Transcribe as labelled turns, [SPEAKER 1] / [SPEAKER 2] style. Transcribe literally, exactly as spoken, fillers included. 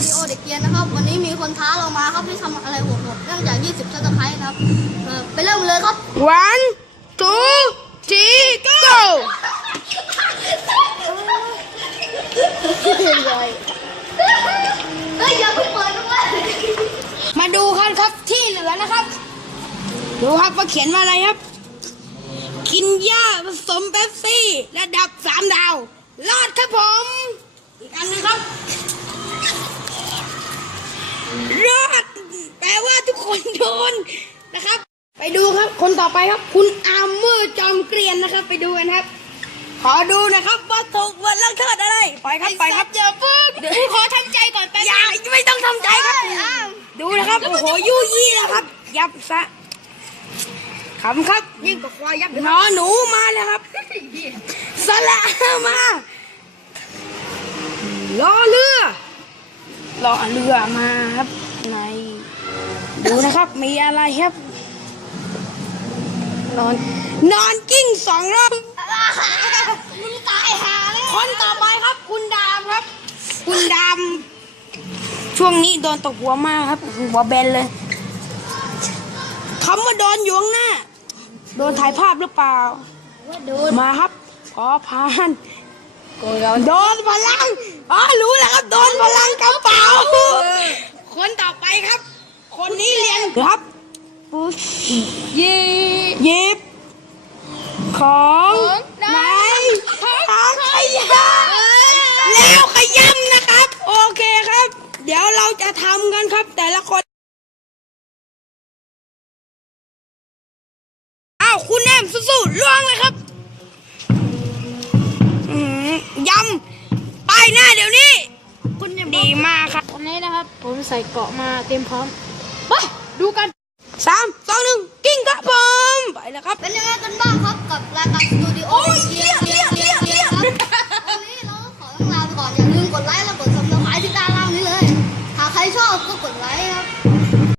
[SPEAKER 1] ดิโอเด็กเกียนนะครับวันนี้มีคนท้าเรามาครับให้ทำอะไรโหดๆเนื่องจากยี่สิบซับสไครต์นะครับเออไปเริ่มเลยครับ
[SPEAKER 2] one two three go
[SPEAKER 1] เฮ้ยอย่าเพิ่งเปิดด้วย
[SPEAKER 2] มาดูกันครับที่เหลือนะครับดูครับว่าเขียนว่าอะไรครับกินหญ้าผสมเป๊ปซี่ระดับสามดาวรอดครับผมอีกอันนึงครับรอดแปลว่าทุกคนโดนนะครับไปดูครับคนต่อไปครับ คุณอาร์เมอร์จอมเกรียนนะครับไปดูกันครับขอดูนะครับว่าถูกบทลงโทษอะไรไปครับไปครับอย่าเพิ่งขอทำใจก่อนแป๊บอย่าไม่ต้องทำใจครับดูนะครับโอ้โหยุ่ยี่แล้วครับยับซะขำครับยิ่งกว่าควายยับนอหนูมาแล้วครับสละมาล้อเรือล้อเรือมาครับในดูนะครับมีอะไรครับนอนนอนกิ้งสองรอบมึงตายหาเลยคนต่อไปครับคุณดามครับ คุณดามช่วงนี้โดนตกหัวมากครับหัวแบนเลยคำว่าโดนอยู่ข้างหน้าโดนถ่ายภาพหรือเปล่ามาครับขอพานโดนพลังอ๋อรู้แล้วครับโดนพลังกระเป๋าคนต่อไปครับ คนนี้เรียนครับปุ๊บยิบยิบของไหนทางขยะแล้วขย้ำนะครับโอเคครับเดี๋ยวเราจะทำกันครับแต่ละคนอ้าวคุณแอมสู้ๆล่วงเลยครับยำป้ายหน้าเดี๋ยวนี้คุณดีมากครับ
[SPEAKER 3] วันนี้นะครับผมใส่เกราะมาเต็มพร้อมไปดูกัน
[SPEAKER 2] สามสองหนึ่งกิ้งครับผมไปแล้วครับ
[SPEAKER 1] เป็นยังไงกันบ้างครับกับรายการ